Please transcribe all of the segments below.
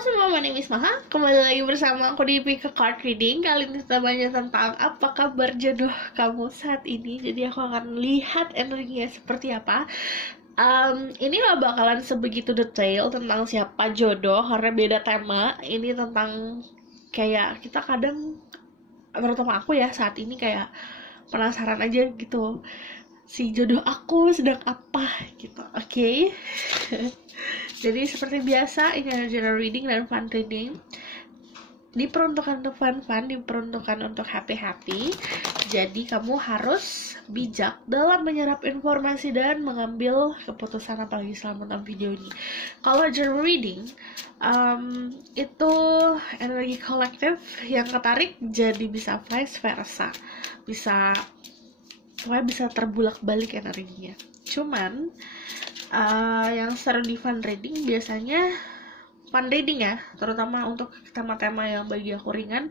semua, my name is Maha. Kembali lagi bersama aku di Pick a Card Reading. Kali ini kita banyak tentang apa kabar jodoh kamu saat ini. Jadi aku akan lihat energinya seperti apa. Ini gak bakalan sebegitu detail tentang siapa jodoh karena beda tema. Ini tentang kayak kita kadang, terutama aku ya saat ini kayak penasaran aja gitu, si jodoh aku sedang apa gitu. Oke. Jadi seperti biasa ini ada general reading dan fun reading. Diperuntukkan untuk fun, diperuntukkan untuk happy. Jadi kamu harus bijak dalam menyerap informasi dan mengambil keputusan, apalagi selama menonton video ini. Kalau general reading itu energi kolektif yang ketarik, jadi bisa vice versa, bisa terbulak-balik energinya. Cuman yang seru di fun reading biasanya fun reading ya, terutama untuk tema-tema yang bagi aku ringan,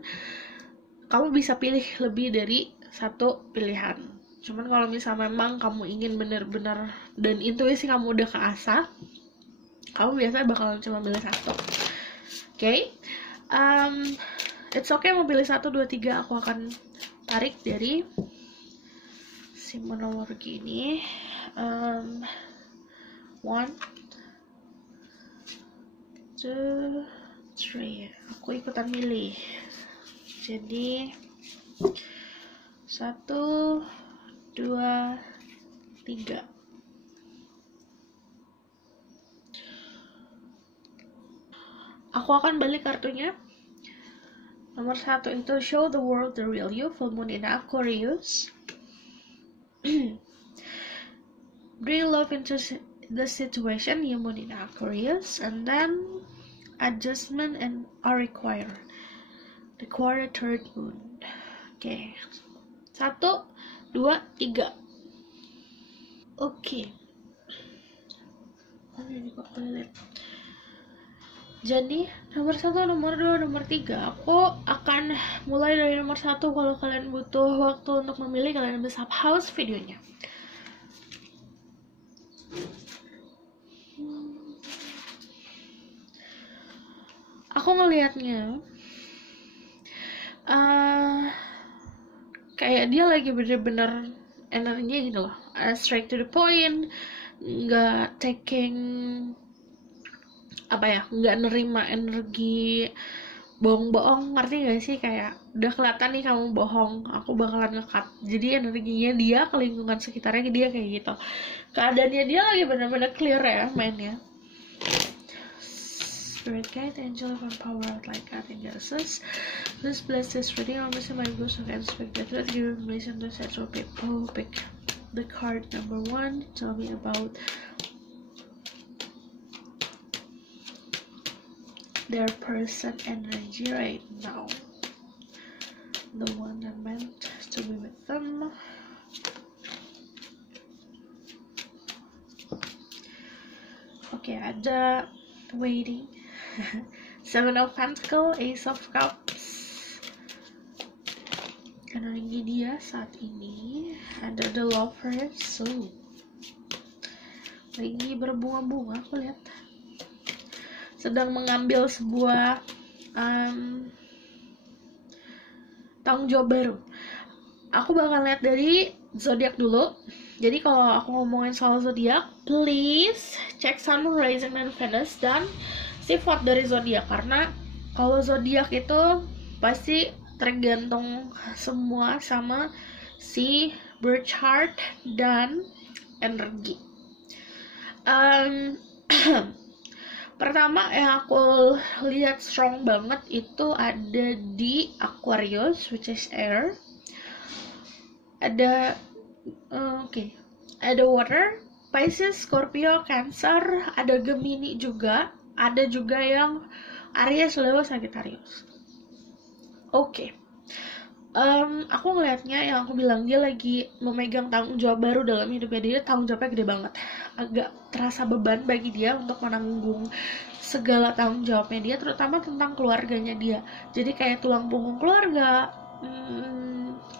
kamu bisa pilih lebih dari satu pilihan. Cuman kalau misalnya memang kamu ingin benar-benar dan intuisi kamu udah keasah, kamu biasanya bakalan cuma pilih satu. Oke? It's okay mau pilih 1, 2, 3. Aku akan tarik dari simbol nomor gini. 1, 2, 3. Aku ikutan milih. Jadi 1, 2, 3. Aku akan balik kartunya. Nomor 1 itu show the world the real you, full moon in Aquarius. Bring love into the situation, new moon in Aquarius, and then adjustment and are required. Require third moon. Oke. 1, 2, 3. Oke. Ini kok pelit. Jadi nomor 1, nomor 2, nomor 3. Aku akan mulai dari nomor 1. Kalau kalian butuh waktu untuk memilih, kalian bisa pause videonya. Aku ngelihatnya kayak dia lagi bener-bener energinya gitu loh, straight to the point, nggak taking nggak nerima energi bohong-bohong, ngerti gak sih? Kayak udah kelihatan nih kamu bohong, aku bakalan nge-cut. Jadi energinya dia ke lingkungan sekitarnya dia kayak gitu, keadaannya dia lagi bener-bener clear ya mainnya. Spirit guide, angel from power out like Archangel says, please bless this reading. I'm missing my ghost of unexpected. Let's give information to several people. Pick the card number 1. Tell me about their person energy right now. The one that meant to be with them. Okay, ada waiting. 7 of Pentacles, Ace of Cups. Energi dia saat ini ada the Lovers, so lagi berbunga-bunga, aku lihat sedang mengambil sebuah tanggung jawab baru. Aku bakal lihat dari zodiak dulu. Jadi kalau aku ngomongin soal zodiak, please cek Sun, Moon, Rising, dan Venus dan sifat dari zodiak, karena kalau zodiak itu pasti tergantung semua sama si birth chart dan energi. Pertama yang aku lihat strong banget itu ada di Aquarius, which is air. Ada ada water, Pisces, Scorpio, Cancer, ada Gemini juga. Ada juga yang Aries, Leo, Sagittarius. Oke. Aku ngelihatnya yang aku bilang dia lagi memegang tanggung jawab baru dalam hidupnya dia. Tanggung jawabnya gede banget. Agak terasa beban bagi dia untuk menanggung segala tanggung jawabnya dia, terutama tentang keluarganya dia. Jadi kayak tulang punggung keluarga,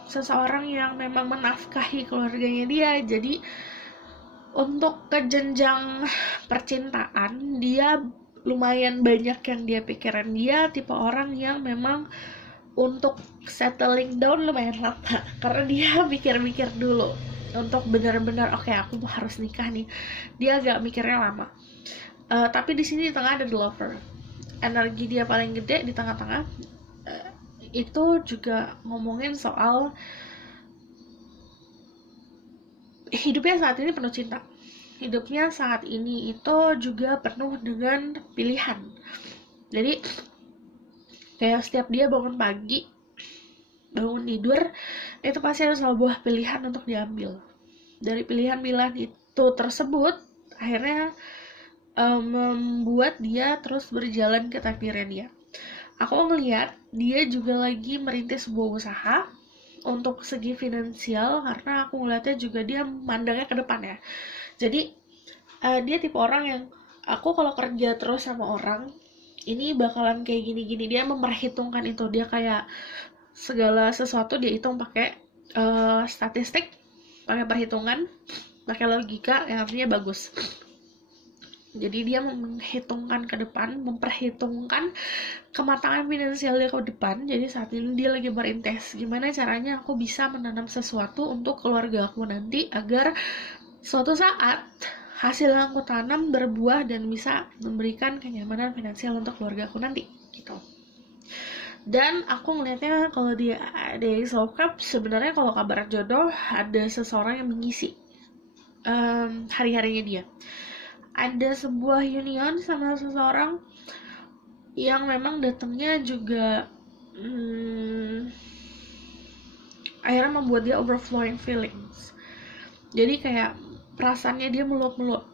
seseorang yang memang menafkahi keluarganya dia. Jadi untuk ke jenjang percintaan dia lumayan banyak yang dia pikirin. Dia tipe orang yang memang untuk settling down lumayan lama karena dia mikir-mikir dulu untuk benar-benar oke, aku harus nikah nih. Dia agak mikirnya lama. Tapi di sini di tengah ada the lover. Energi dia paling gede di tengah-tengah. Itu juga ngomongin soal hidupnya saat ini penuh cinta. Hidupnya saat ini itu juga penuh dengan pilihan. Jadi kayak setiap dia bangun pagi, bangun tidur, itu pasti ada sebuah pilihan untuk diambil. Dari pilihan-pilihan itu tersebut akhirnya membuat dia terus berjalan ke takdirnya dia. Aku ngeliat dia juga lagi merintis sebuah usaha untuk segi finansial, karena aku ngeliatnya juga dia mandangnya ke depan ya. Jadi dia tipe orang yang aku kalau kerja terus sama orang ini bakalan kayak gini-gini. Dia memperhitungkan itu. Dia kayak segala sesuatu dia hitung pakai statistik, pakai perhitungan, pakai logika yang artinya bagus. Jadi dia menghitungkan ke depan, memperhitungkan kematangan finansial dia ke depan. Jadi saat ini dia lagi berintes gimana caranya aku bisa menanam sesuatu untuk keluarga aku nanti, agar suatu saat hasil yang aku tanam berbuah dan bisa memberikan kenyamanan finansial untuk keluarga aku nanti gitu. Dan aku ngelihatnya kalau di Ace of Cups sebenarnya kalau kabar jodoh ada seseorang yang mengisi hari-harinya dia. Ada sebuah union sama seseorang yang memang datangnya juga akhirnya membuat dia overflowing feelings. Jadi kayak perasaannya dia meluap-meluap.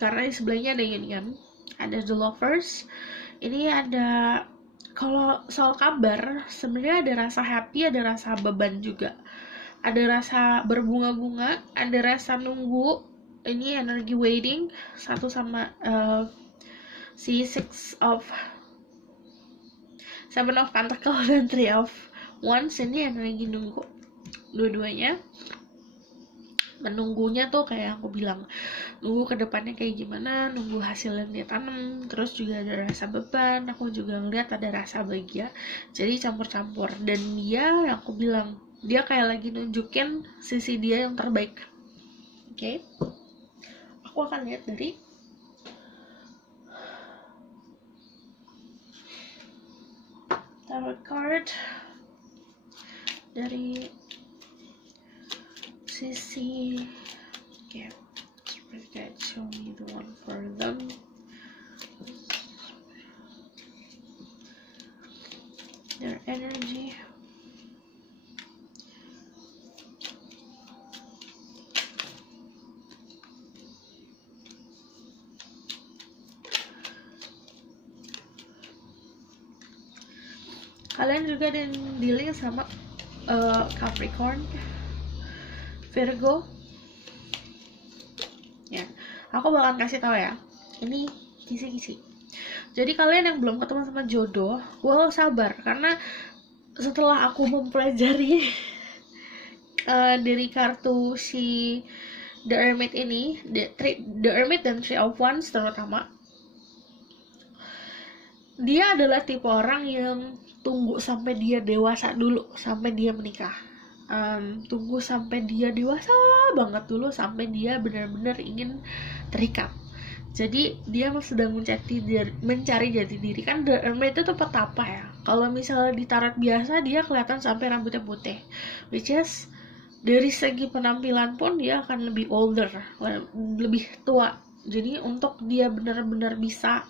Karena di sebelahnya ada union, ada the lovers. Ini ada, kalau soal kabar sebenarnya ada rasa happy, ada rasa beban juga. Ada rasa berbunga-bunga, ada rasa nunggu. Ini energi waiting satu sama si Seven of Pentacles dan Three of Wands. Ini energi nunggu. Dua-duanya menunggunya tuh kayak aku bilang, nunggu ke depannya kayak gimana, nunggu hasil yang dia tanam. Terus juga ada rasa beban, aku juga ngeliat ada rasa bahagia, jadi campur-campur. Dan dia, yang aku bilang, dia kayak lagi nunjukin sisi dia yang terbaik. Oke. Aku akan lihat dari tarot card dari sisi Spirit guide, show me the one for them. Their energy. Kalian juga dealing sama Capricorn, Virgo. Ya, aku bakalan kasih tahu ya. Ini kisi-kisi. Jadi kalian yang belum ketemu sama jodoh, sabar, karena setelah aku mempelajari dari kartu si The Hermit ini, The Hermit dan Three of Wands terutama, dia adalah tipe orang yang tunggu sampai dia dewasa dulu, sampai dia menikah. Tunggu sampai dia dewasa banget dulu, sampai dia benar-benar ingin terikat. Jadi dia sedang mencari jati diri. Kan The Hermit itu petapa ya. Kalau misalnya di tarot biasa dia kelihatan sampai rambutnya putih, which is dari segi penampilan pun dia akan lebih older, lebih tua. Jadi untuk dia benar-benar bisa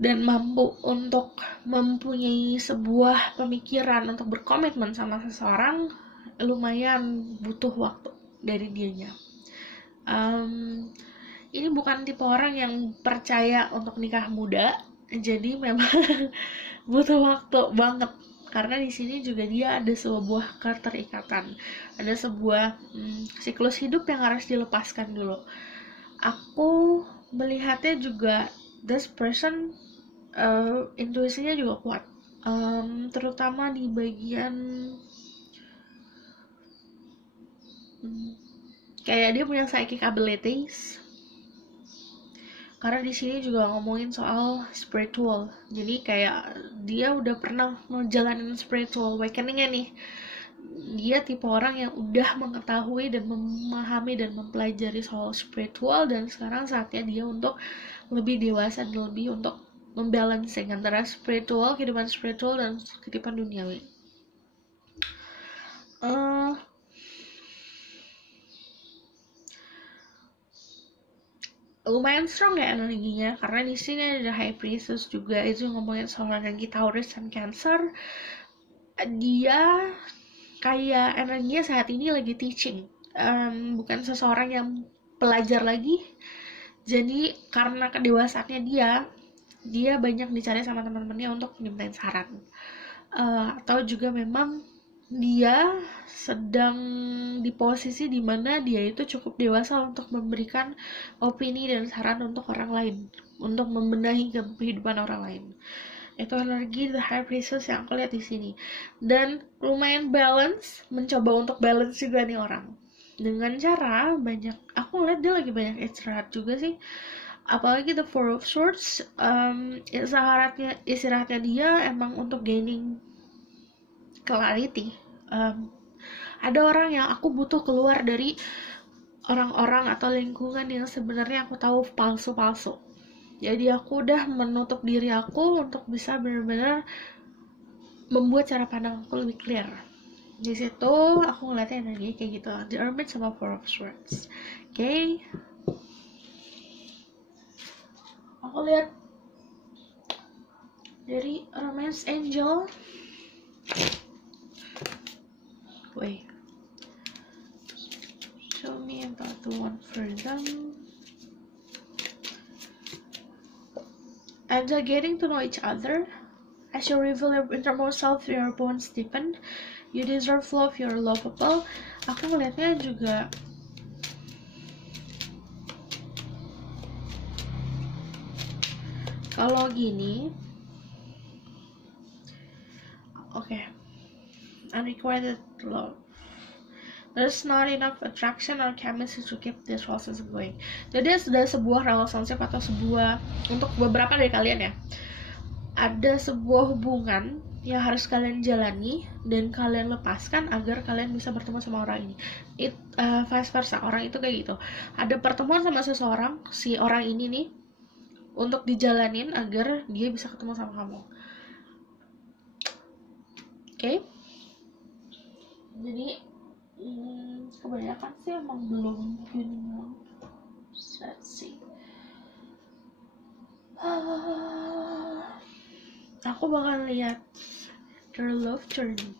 dan mampu untuk mempunyai sebuah pemikiran untuk berkomitmen sama seseorang, lumayan butuh waktu dari dianya. Ini bukan tipe orang yang percaya untuk nikah muda, jadi memang butuh waktu banget. Karena di sini juga dia ada sebuah keterikatan, ada sebuah siklus hidup yang harus dilepaskan dulu. Aku melihatnya juga this person intuisinya juga kuat, terutama di bagian kayak dia punya psychic abilities. Karena di sini juga ngomongin soal spiritual, jadi kayak dia udah pernah ngejalanin spiritual awakening-nya nih. Dia tipe orang yang udah mengetahui dan memahami dan mempelajari soal spiritual, dan sekarang saatnya dia untuk lebih dewasa dan lebih untuk membalancing antara spiritual, kehidupan spiritual dan kehidupan duniawi. Lumayan strong ya energinya, karena di sini ada High Priestess juga, itu ngomongin soal energi Taurus dan Cancer. Dia kayak energinya saat ini lagi teaching, bukan seseorang yang pelajar lagi. Jadi karena kedewasaannya dia banyak dicari sama teman-temannya untuk dimintain saran, atau juga memang dia sedang di posisi dimana dia itu cukup dewasa untuk memberikan opini dan saran untuk orang lain, untuk membenahi kehidupan orang lain. Itu energi The High Priestess yang aku lihat di sini, dan lumayan balance, mencoba untuk balance juga nih orang dengan cara banyak. Aku ngeliat dia lagi banyak istirahat juga sih, apalagi The Four of Swords. Istirahatnya dia emang untuk gaining clarity. Ada orang yang aku butuh keluar dari orang-orang atau lingkungan yang sebenarnya aku tahu palsu-palsu. Jadi aku udah menutup diri aku untuk bisa benar-benar membuat cara pandang aku lebih clear. Di situ aku ngeliatnya energi kayak gitu, The Hermit sama Four of Swords. Oke. Aku lihat dari Romance Angel. Wait. Show me about the one for them. And getting to know each other. As you reveal your innermost self, your bonds deepen. You deserve love, you're lovable. Aku ngeliatnya juga kalau gini. Okay. Unrequited love. There's not enough attraction or chemistry to keep this relationship going. Jadi ada sebuah relationship atau sebuah, untuk beberapa dari kalian ya, ada sebuah hubungan yang harus kalian jalani dan kalian lepaskan agar kalian bisa bertemu sama orang ini. Vice versa, orang itu kayak gitu. Ada pertemuan sama seseorang, si orang ini nih, untuk dijalanin agar dia bisa ketemu sama kamu. Oke? Jadi kebanyakan sih emang belum union. Let's see. Aku bakal lihat their love journey.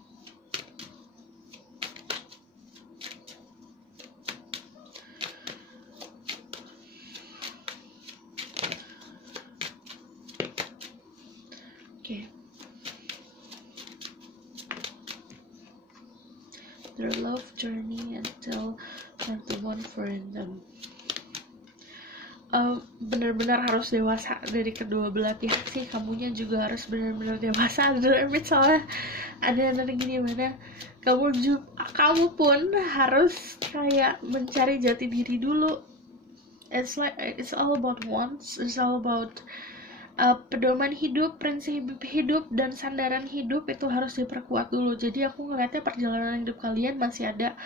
Okay. Their love journey until the one for them. Benar-benar harus dewasa dari kedua belah pihak sih. Kamunya juga harus benar-benar dewasa. Soalnya ada energi di mana kamu pun harus kayak mencari jati diri dulu. It's all about wants. It's all about pedoman hidup, prinsip hidup, dan sandaran hidup itu harus diperkuat dulu. Jadi aku ngeliatnya perjalanan hidup kalian masih ada,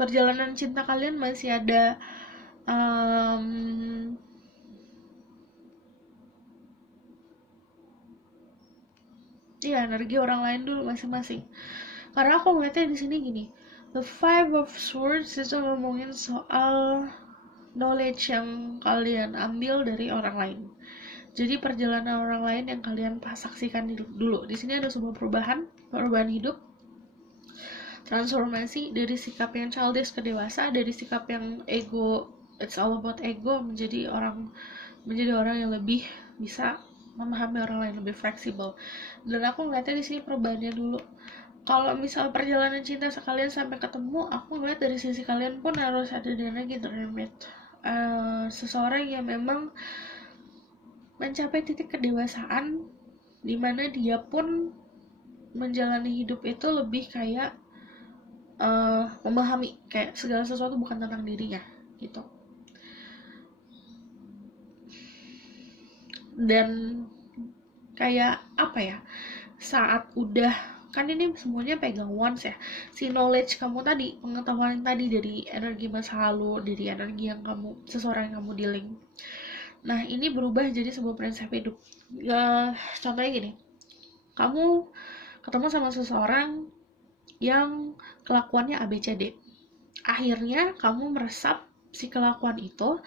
perjalanan cinta kalian masih ada energi orang lain dulu masing-masing. Karena aku ngeliatnya di sini gini, The Five of Swords itu ngomongin soal knowledge yang kalian ambil dari orang lain. Jadi perjalanan orang lain yang kalian saksikan dulu. Di sini ada sebuah perubahan hidup, transformasi dari sikap yang childish ke dewasa, dari sikap yang ego, it's all about ego, menjadi orang yang lebih bisa memahami orang lain, lebih fleksibel. Dan aku ngeliatnya di sini perubahannya dulu. Kalau misal perjalanan cinta sekalian sampai ketemu, aku ngeliat dari sisi kalian pun harus ada energi terhadap seseorang yang memang mencapai titik kedewasaan dimana dia pun menjalani hidup itu lebih kayak memahami kayak segala sesuatu bukan tentang dirinya gitu. Dan kayak apa ya, saat udah, kan ini semuanya pegang once ya, si knowledge kamu tadi, pengetahuan tadi dari energi masa lalu, dari energi yang kamu, seseorang yang kamu dealing, nah ini berubah jadi sebuah prinsip hidup. Contohnya gini, kamu ketemu sama seseorang yang kelakuannya ABCD, akhirnya kamu meresap si kelakuan itu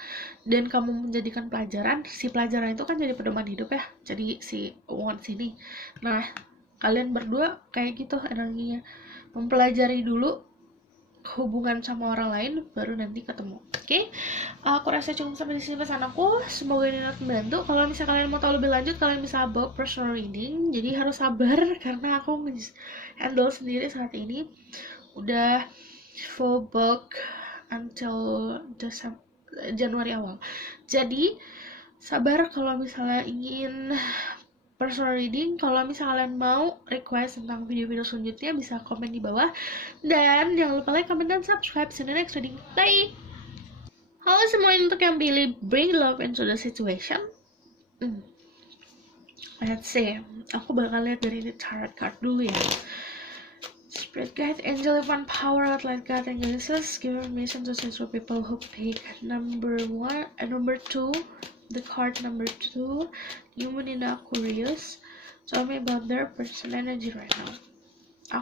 dan kamu menjadikan pelajaran. Si pelajaran itu kan jadi pedoman hidup ya, jadi si once ini. Nah, kalian berdua kayak gitu energinya, mempelajari dulu hubungan sama orang lain baru nanti ketemu. Oke, aku rasa cukup sampai di sini pesan aku, semoga ini dapat membantu. Kalau misalnya kalian mau tahu lebih lanjut, kalian bisa book personal reading, jadi harus sabar karena aku handle sendiri saat ini, udah full book until Januari awal. Jadi sabar kalau misalnya ingin personal reading. Kalau misalnya kalian mau request tentang video-video selanjutnya, bisa komen di bawah. Dan jangan lupa like, comment, dan subscribe. See you in the next reading. Bye! Halo semuanya, untuk yang pilih bring love into the situation. Let's see. Aku bakal lihat dari ini tarot card dulu ya. Spirit guide, angel, divine power, light guide, and Jesus, give information to sensual people who pick number 2, the card number 2, human in Aquarius. Tell me about their personal energy right now.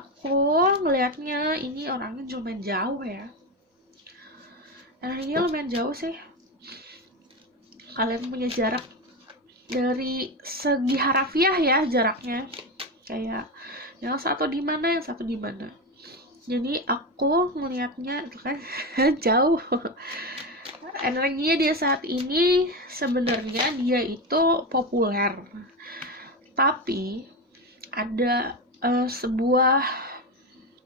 Aku ngelihatnya ini orangnya lumayan jauh ya. Energinya lumayan jauh sih. Kalian punya jarak dari segi harafiah ya, jaraknya. Kayak yang satu di mana, yang satu di mana. Jadi aku ngelihatnya itu kan jauh. Energinya dia saat ini sebenarnya dia itu populer, tapi ada sebuah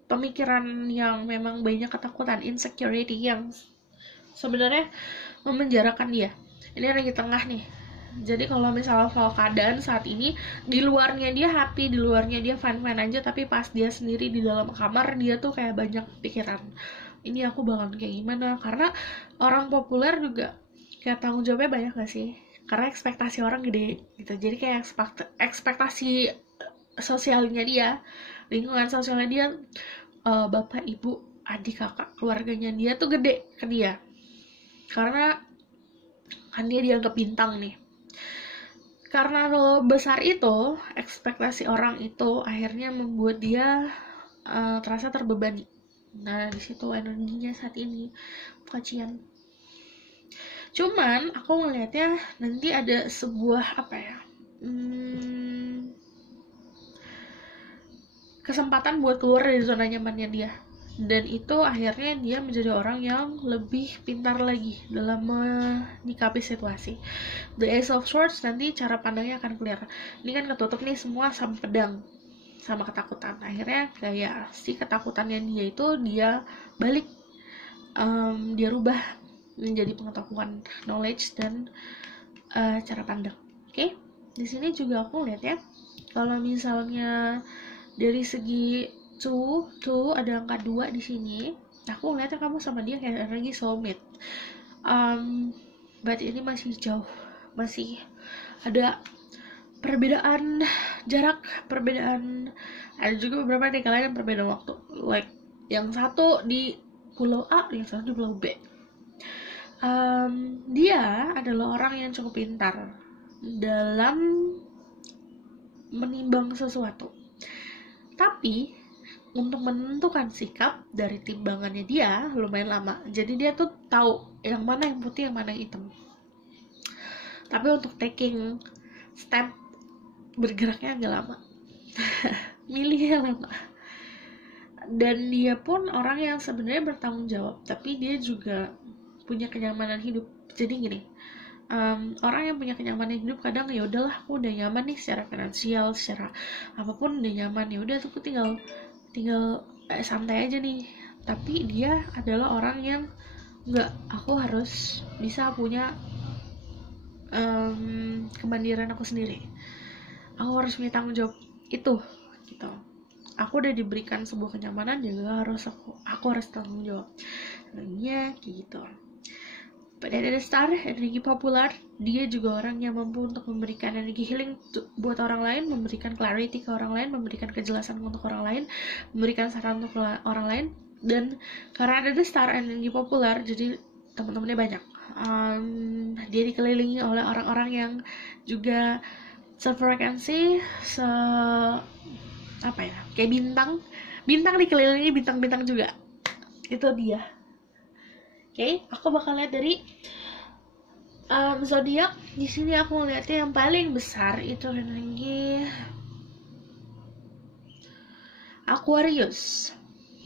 pemikiran yang memang banyak ketakutan, insecurity yang sebenarnya memenjarakan dia. Ini energi tengah nih. Jadi kalau misalnya soal keadaan saat ini, di luarnya dia happy, di luarnya dia fine-fine aja, tapi pas dia sendiri di dalam kamar, dia tuh kayak banyak pikiran. Ini aku bakal kayak gimana? Karena orang populer juga kayak tanggung jawabnya banyak gak sih? Karena ekspektasi orang gede gitu. Jadi kayak ekspektasi sosialnya dia, lingkungan sosialnya dia, bapak, ibu, adik, kakak, keluarganya dia tuh gede ke dia. Karena kan dia dianggap bintang nih. Karena besar itu, ekspektasi orang itu akhirnya membuat dia terasa terbebani. Nah, di situ energinya saat ini kacian. Cuman aku ngelihatnya nanti ada sebuah apa ya? Kesempatan buat keluar dari zona nyamannya dia. Dan itu akhirnya dia menjadi orang yang lebih pintar lagi dalam menyikapi situasi. The Ace of Swords nanti cara pandangnya akan clear. Ini kan ketutup nih semua sama pedang, sama ketakutan. Akhirnya kayak si ketakutannya dia itu dia balik, dia rubah menjadi pengetahuan, knowledge, dan cara pandang. Oke? Di sini juga aku lihat ya, kalau misalnya dari segi tuh ada angka 2 di sini. Aku ngeliatnya kamu sama dia kayak energi soulmate. But ini masih jauh, masih ada perbedaan jarak, perbedaan, ada juga beberapa nih kalian perbedaan waktu. Like yang satu di pulau A, yang satu di pulau B. Dia adalah orang yang cukup pintar dalam menimbang sesuatu. Tapi untuk menentukan sikap dari timbangannya dia lumayan lama. Jadi dia tuh tahu yang mana yang putih, yang mana yang hitam. Tapi untuk taking step, bergeraknya agak lama. Milihnya lama. Dan dia pun orang yang sebenarnya bertanggung jawab, tapi dia juga punya kenyamanan hidup. Jadi gini, orang yang punya kenyamanan hidup kadang ya udahlah, aku udah nyaman nih secara finansial, secara apapun udah nyaman, ya udah tuh tinggal santai aja nih. Tapi dia adalah orang yang enggak, aku harus bisa punya kemandirian aku sendiri, aku harus punya tanggung jawab itu gitu. aku udah diberikan sebuah kenyamanan juga aku harus tanggung jawab. Energinya kayak gitu. Pada star, energi populer, dia juga orang yang mampu untuk memberikan energi healing buat orang lain, memberikan clarity ke orang lain, memberikan kejelasan untuk orang lain, memberikan saran untuk orang lain. Dan karena ada star energi populer, jadi teman-temannya banyak. Dia dikelilingi oleh orang-orang yang juga sefrekuensi, kayak bintang dikelilingi bintang-bintang juga. Itu dia. Oke, aku bakal lihat dari zodiak. Di sini aku ngeliatnya yang paling besar itu energi Aquarius.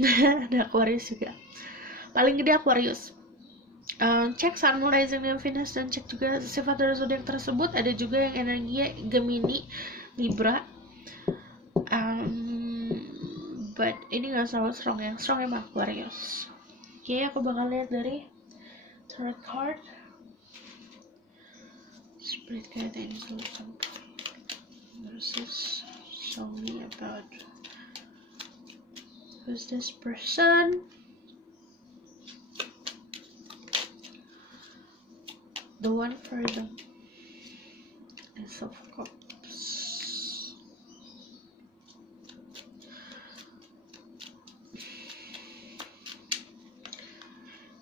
Ada Aquarius juga. Paling gede Aquarius. Cek Sun, Moon, Rising, dan Venus, dan cek juga sifat dari zodiak tersebut. Ada juga yang energi Gemini, Libra. But ini nggak selalu strong, yang strong emang Aquarius. Oke, aku bakal lihat dari tarot card. Spirit guide and inclusion versus tell me about who's this person. The one for them is of cups.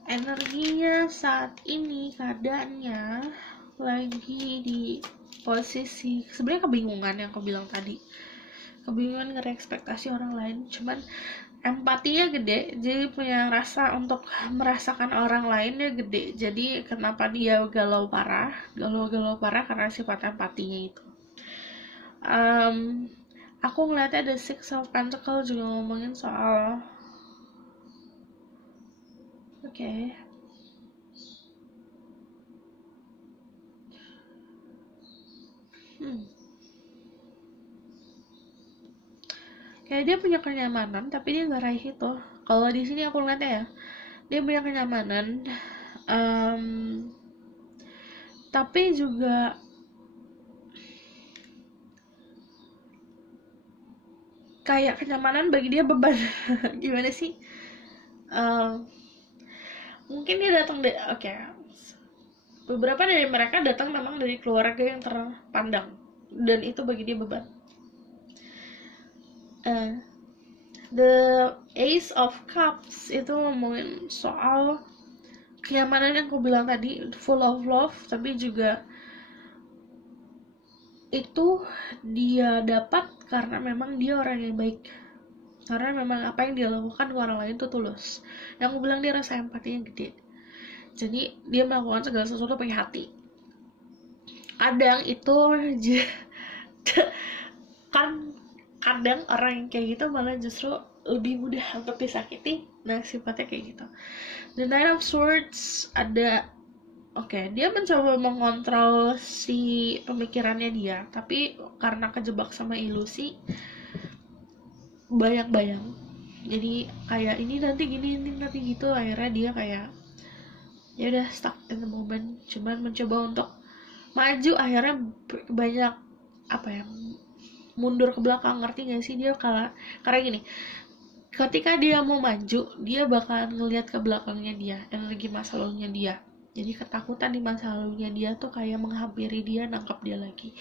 Energinya saat ini keadaannya lagi di posisi sebenarnya kebingungan yang aku bilang tadi, kebingungan ngerekspektasi orang lain, cuman empatinya gede, jadi punya rasa untuk merasakan orang lainnya gede. Jadi kenapa dia galau parah karena sifat empatinya itu. Aku ngeliatnya ada Six of Pentacles juga ngomongin soal kayak dia punya kenyamanan tapi dia nggak raih itu. Kalau di sini aku ngeliatnya ya, dia punya kenyamanan, tapi juga kayak kenyamanan bagi dia beban. Gimana sih? Mungkin dia datang dari beberapa dari mereka datang memang dari keluarga yang terpandang dan itu bagi dia beban. The Ace of Cups itu ngomongin soal kenyamanan yang aku bilang tadi, full of love, tapi juga itu dia dapat karena memang dia orang yang baik, karena memang apa yang dia lakukan ke orang lain itu tulus. Yang aku bilang dia rasa empatinya gede, jadi dia melakukan segala sesuatu pakai hati. Kadang itu kadang orang yang kayak gitu malah justru lebih mudah untuk disakiti. Nah, sifatnya kayak gitu. The Nine of Swords ada dia mencoba mengontrol si pemikirannya dia, tapi karena kejebak sama ilusi bayang-bayang, jadi kayak ini nanti gini, ini nanti gitu. Akhirnya dia kayak ya udah stuck in the moment, cuman mencoba untuk maju, akhirnya banyak mundur ke belakang. Ngerti gak sih? Dia karena gini, ketika dia mau maju dia bakalan ngelihat ke belakangnya dia, energi masa lalunya dia. Jadi ketakutan di masa lalunya dia tuh kayak menghampiri dia, nangkap dia lagi.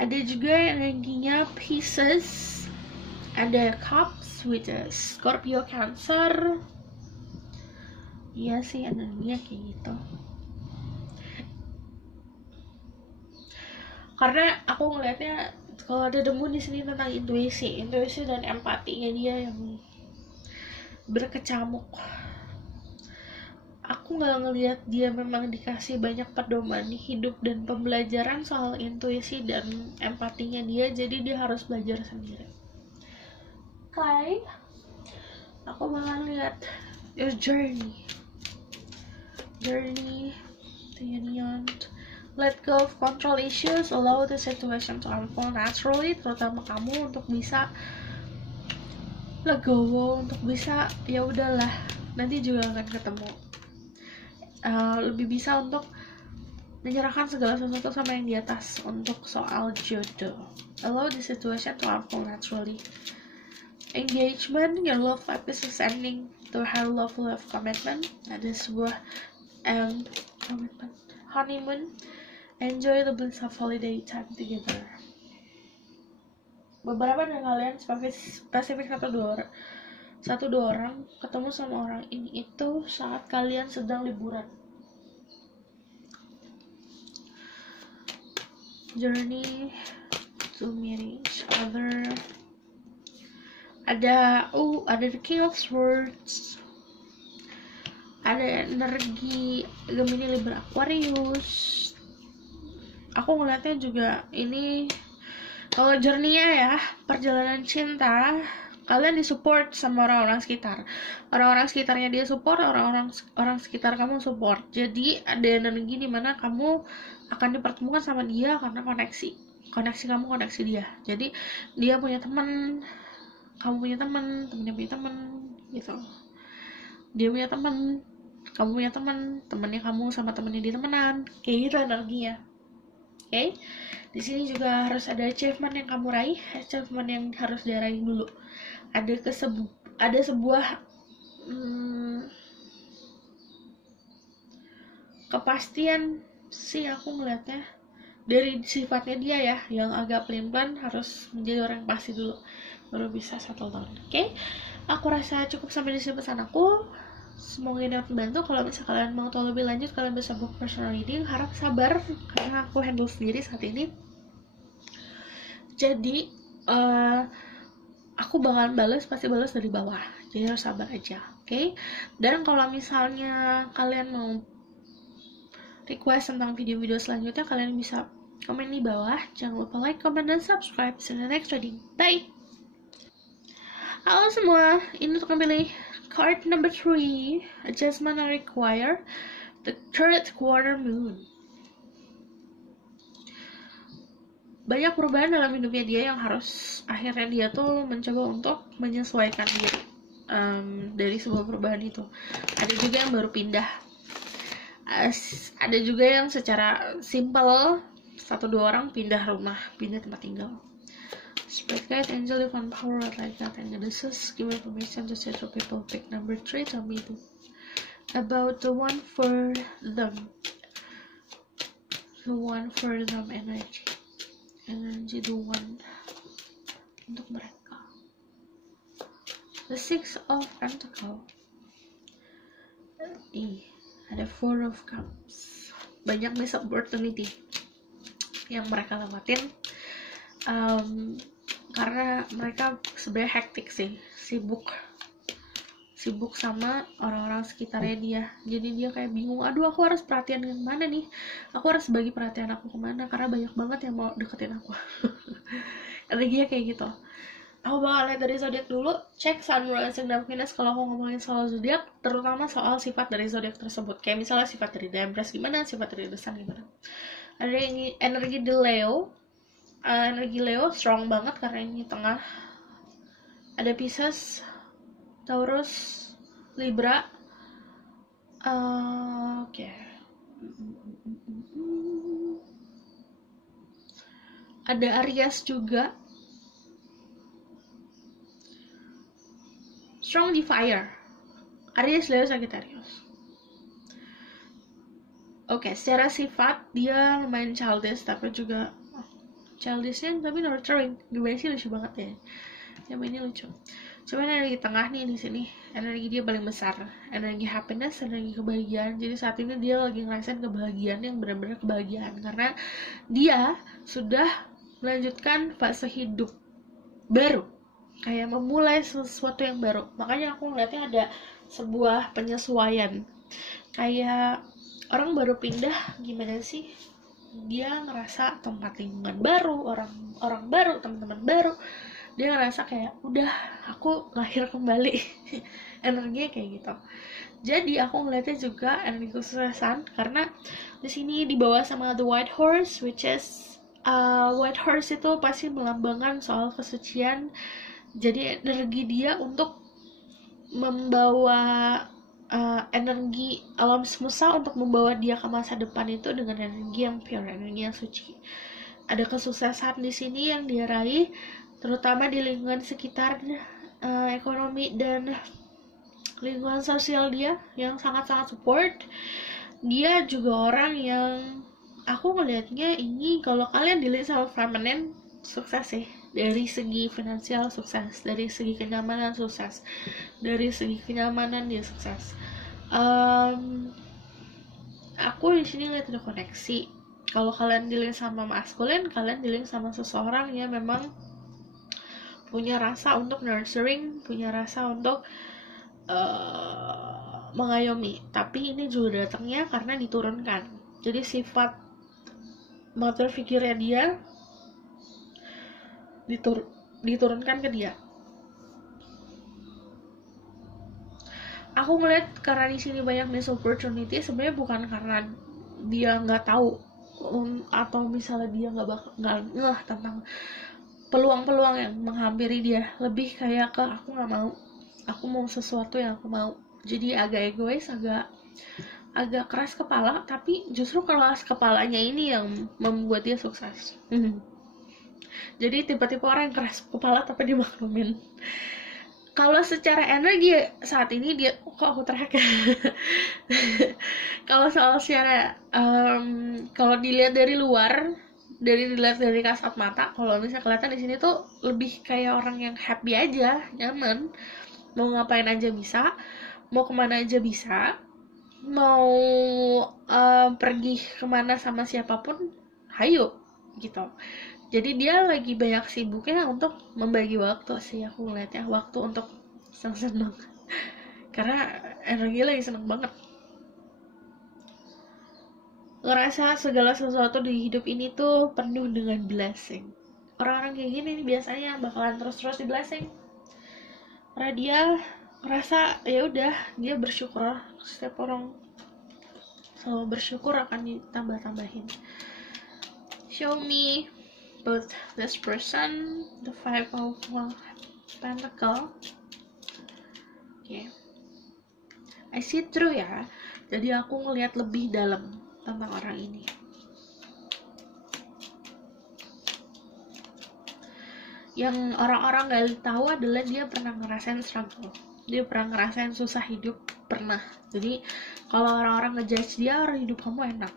Ada juga energinya Pisces, ada Cups with a Scorpio, Cancer. Iya sih, energinya kayak gitu. Karena aku ngelihatnya kalau ada The Moon di sini tentang intuisi dan empatinya dia yang berkecamuk. Aku nggak ngelihat dia memang dikasih banyak pedoman hidup dan pembelajaran soal intuisi dan empatinya dia, jadi dia harus belajar sendiri. Aku bakal lihat your journey to union. Let go of control issues, allow the situation to unfold naturally. Terutama kamu untuk bisa legowo, untuk bisa ya udahlah, nanti juga akan ketemu. Lebih bisa untuk menyerahkan segala sesuatu sama yang di atas untuk soal jodoh. Allow the situation to unfold naturally. Engagement, your love life is ascending to higher level of commitment. Ada sebuah commitment. Honeymoon, enjoy the bliss of holiday time together. Beberapa dari kalian spesifik satu dua orang ketemu sama orang ini itu saat kalian sedang liburan. Journey to meet each other. Ada the King of Swords, ada energi Gemini, Libra, Aquarius. Aku ngeliatnya juga ini kalau journey-nya ya, perjalanan cinta, kalian disupport sama orang-orang sekitar. Orang-orang sekitarnya dia support, orang sekitar kamu support. Jadi ada energi di mana kamu akan dipertemukan sama dia karena koneksi kamu, koneksi dia. Jadi dia punya teman, kamu punya teman, temennya punya teman, gitu. Dia punya teman, kamu punya teman, temennya kamu sama temennya dia temenan, kayak gitu energinya. Oke? Di sini juga harus ada achievement yang kamu raih, achievement yang harus diraih dulu. Ada sebuah kepastian sih aku ngeliatnya dari sifatnya dia ya, yang agak pelin-pelan harus menjadi orang yang pasti dulu, baru bisa settle down. Oke? Aku rasa cukup sampai di sini pesan aku. Semoga ini membantu. Kalau misalnya kalian mau tahu lebih lanjut, kalian bisa book personal reading. Harap sabar karena aku handle sendiri saat ini. Jadi aku bakalan pasti balas dari bawah. Jadi harus sabar aja, oke? Dan kalau misalnya kalian mau request tentang video-video selanjutnya, kalian bisa komen di bawah. Jangan lupa like, comment, dan subscribe. See you in the next reading. Bye! Halo semua, ini untuk memilih card number 3, adjustment are required, the third quarter moon. Banyak perubahan dalam hidupnya dia yang harus akhirnya dia tuh mencoba untuk menyesuaikan diri dari sebuah perubahan itu. Ada juga yang baru pindah, ada juga yang secara simple 1-2 orang pindah rumah, pindah tempat tinggal. Spirit guide, angel, divine power, like that, and this is give information to set of people. Pick number 3, tell me about the one for them. The one for them energy, the one untuk mereka. The 6 of Pentacles. Ada 4 of Cups. Banyak miss opportunity yang mereka lewatin. Karena mereka sebenarnya hektik sih, sibuk sama orang-orang sekitarnya dia. Jadi dia kayak bingung, aduh aku harus perhatian yang mana nih, aku harus bagi perhatian aku kemana, karena banyak banget yang mau deketin aku. Energinya kayak gitu. Aku bakal lihat dari zodiak dulu, cek Sun, Moon, Rising, dan Venus. Kalau aku ngomongin soal zodiak, terutama soal sifat dari zodiak tersebut, kayak misalnya sifat dari Empress gimana, sifat dari The Sun gimana. Ada yang energi di Leo. Energi Leo strong banget karena ini tengah. Ada Pisces, Taurus, Libra. Oke. Ada Aries juga. Strong di fire. Aries, Leo, Sagittarius. Oke, secara sifat dia lumayan childish, tapi juga childishnya tapi nurturing. Gimana sih, lucu banget ya. Yang ini lucu. Cuman energi tengah nih di sini, energi dia paling besar, energi happiness, energi kebahagiaan. Jadi saat ini dia lagi ngerasain kebahagiaan yang benar-benar kebahagiaan karena dia sudah melanjutkan fase hidup baru, kayak memulai sesuatu yang baru. Makanya aku ngeliatnya ada sebuah penyesuaian, kayak orang baru pindah, gimana sih dia ngerasa tempat lingkungan baru, orang baru, teman-teman baru, dia ngerasa kayak udah aku lahir kembali. Energinya kayak gitu. Jadi aku ngeliatnya juga energi kesuksesan karena di sini dibawa sama the white horse, which is white horse itu pasti melambangkan soal kesucian. Jadi energi dia untuk membawa energi alam semesta untuk membawa dia ke masa depan itu dengan energi yang pure, energi yang suci. Ada kesuksesan di sini yang dia raih, terutama di lingkungan sekitar, ekonomi dan lingkungan sosial dia yang sangat-sangat support. Dia juga orang yang aku ngelihatnya ini, kalau kalian dilihat sama feminine, sukses sih. Dari segi finansial sukses, dari segi kenyamanan sukses, dari segi kenyamanan dia sukses. Aku di sini lihat ada koneksi. Kalau kalian dealing sama maskulin, kalian dealing sama seseorang yang memang punya rasa untuk nurturing, punya rasa untuk mengayomi. Tapi ini juga datangnya karena diturunkan. Jadi sifat mother figure-nya dia diturunkan ke dia. Aku ngeliat karena di sini banyak miss opportunity, sebenarnya bukan karena dia nggak tahu atau misalnya dia nggak ngeh tentang peluang-peluang yang menghampiri dia. Lebih kayak ke aku nggak mau, aku mau sesuatu yang aku mau. Jadi agak egois, agak keras kepala, tapi justru keras kepalanya ini yang membuat dia sukses. Jadi tiba-tiba orang yang keras kepala tapi dimaklumin. Kalau secara energi saat ini dia, kok aku teriak ya? Kalau soal secara kalau dilihat dari luar, dilihat dari kasat mata, kalau misalnya kelihatan di sini tuh lebih kayak orang yang happy aja, nyaman, mau ngapain aja bisa, mau kemana aja bisa, mau pergi kemana sama siapapun, hayo gitu. Jadi dia lagi banyak sibuknya untuk membagi waktu sih, aku ngeliatnya, waktu untuk seneng-seneng. Karena energi lagi seneng banget. Ngerasa segala sesuatu di hidup ini tuh penuh dengan blessing. Orang-orang kayak gini nih biasanya bakalan terus-terus di blessing. Karena dia ngerasa ya udah, dia bersyukur. Setiap orang selalu bersyukur akan ditambah-tambahin. Show me both this person, the 5 of Pentacle. Okay, I see through ya. Jadi aku ngelihat lebih dalam tentang orang ini. Yang orang-orang gak tahu adalah dia pernah ngerasain struggle, dia pernah ngerasain susah hidup, pernah. Jadi kalau orang-orang ngejudge dia, orang hidup kamu enak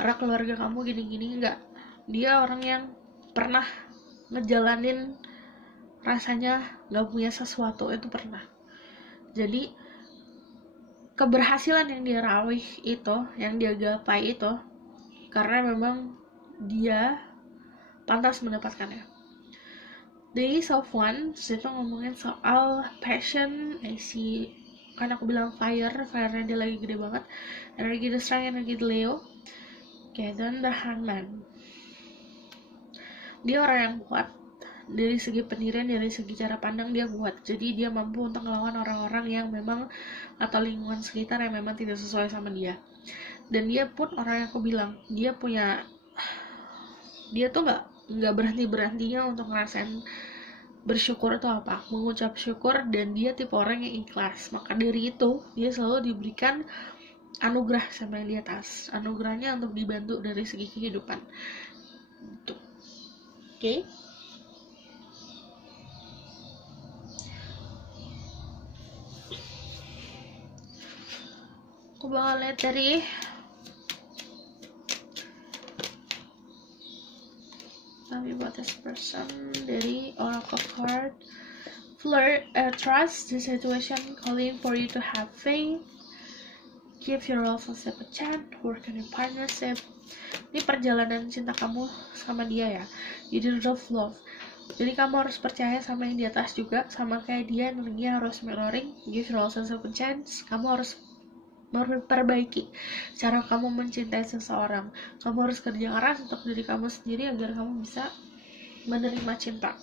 karena keluarga kamu gini-gini, enggak. Dia orang yang pernah ngejalanin rasanya gak punya sesuatu, itu pernah. Jadi keberhasilan yang dia raih itu, yang dia gapai itu, karena memang dia pantas mendapatkannya. The Ace of Wands itu ngomongin soal passion, kan aku bilang fire-nya dia lagi gede banget, energi the strength, energi the Leo. Okay, dan the Hangman, dia orang yang kuat dari segi pendirian, dari segi cara pandang dia kuat. Jadi dia mampu untuk melawan orang-orang yang memang, atau lingkungan sekitar yang memang tidak sesuai sama dia. Dan dia pun orang yang aku bilang, dia tuh nggak berhentinya untuk ngerasain bersyukur itu apa, mengucap syukur, dan dia tipe orang yang ikhlas. Maka dari itu dia selalu diberikan anugerah sama yang di atas, anugerahnya untuk dibantu dari segi kehidupan. Tuh. Oke. Aku bakal lihat dari tell me about this person dari Oracle card. Trust the situation calling for you to have faith. Give your relationship a chance. Work on your partnership. Ini perjalanan cinta kamu sama dia ya. You deserve love. Jadi kamu harus percaya sama yang di atas juga, sama kayak dia, energinya harus mirroring. Give your relationship a chance. Kamu harus memperbaiki cara kamu mencintai seseorang. Kamu harus kerja keras untuk diri kamu sendiri agar kamu bisa menerima cinta.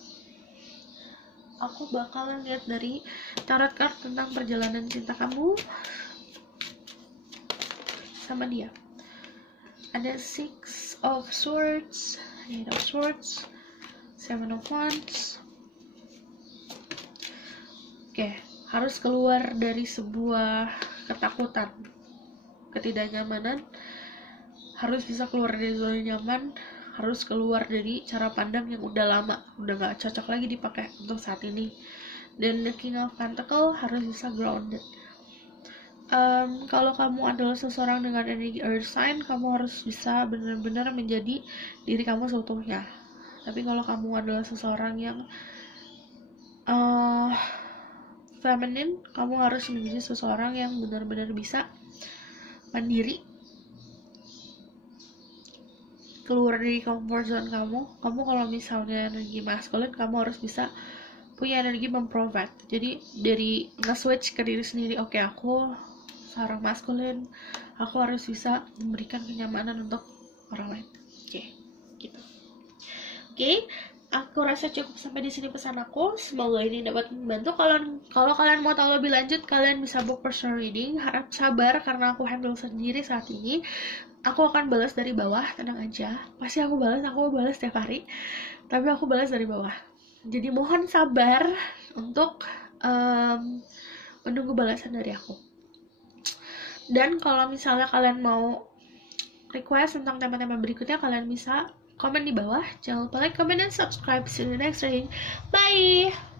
Aku bakalan lihat dari tarot card tentang perjalanan cinta kamu sama dia. Ada 6 of Swords, 8 of Swords, 7 of Wands. Oke, harus keluar dari sebuah ketakutan, ketidaknyamanan, harus bisa keluar dari zona nyaman, harus keluar dari cara pandang yang udah lama, udah gak cocok lagi dipakai untuk saat ini. Dan the King of Pentacle harus bisa grounded. Kalau kamu adalah seseorang dengan energi earth sign, kamu harus bisa benar-benar menjadi diri kamu seutuhnya. Tapi kalau kamu adalah seseorang yang feminine, kamu harus menjadi seseorang yang benar-benar bisa mandiri, keluar dari comfort zone kamu. Kalau misalnya energi masculine, kamu harus bisa punya energi memprovide. Jadi dari nge-switch ke diri sendiri, oke, aku seorang masculine, aku harus bisa memberikan kenyamanan untuk orang lain. Gitu. Aku rasa cukup sampai di sini pesan aku. Semoga ini dapat membantu. Kalau kalian mau tahu lebih lanjut, kalian bisa book personal reading. Harap sabar karena aku handle sendiri saat ini. Aku akan balas dari bawah, tenang aja. Pasti aku balas setiap hari. Tapi aku balas dari bawah. Jadi mohon sabar untuk menunggu balasan dari aku. Dan kalau misalnya kalian mau request tentang tema-tema berikutnya, kalian bisa komen di bawah. Jangan lupa like, comment, dan subscribe. See you in the next reading. Bye!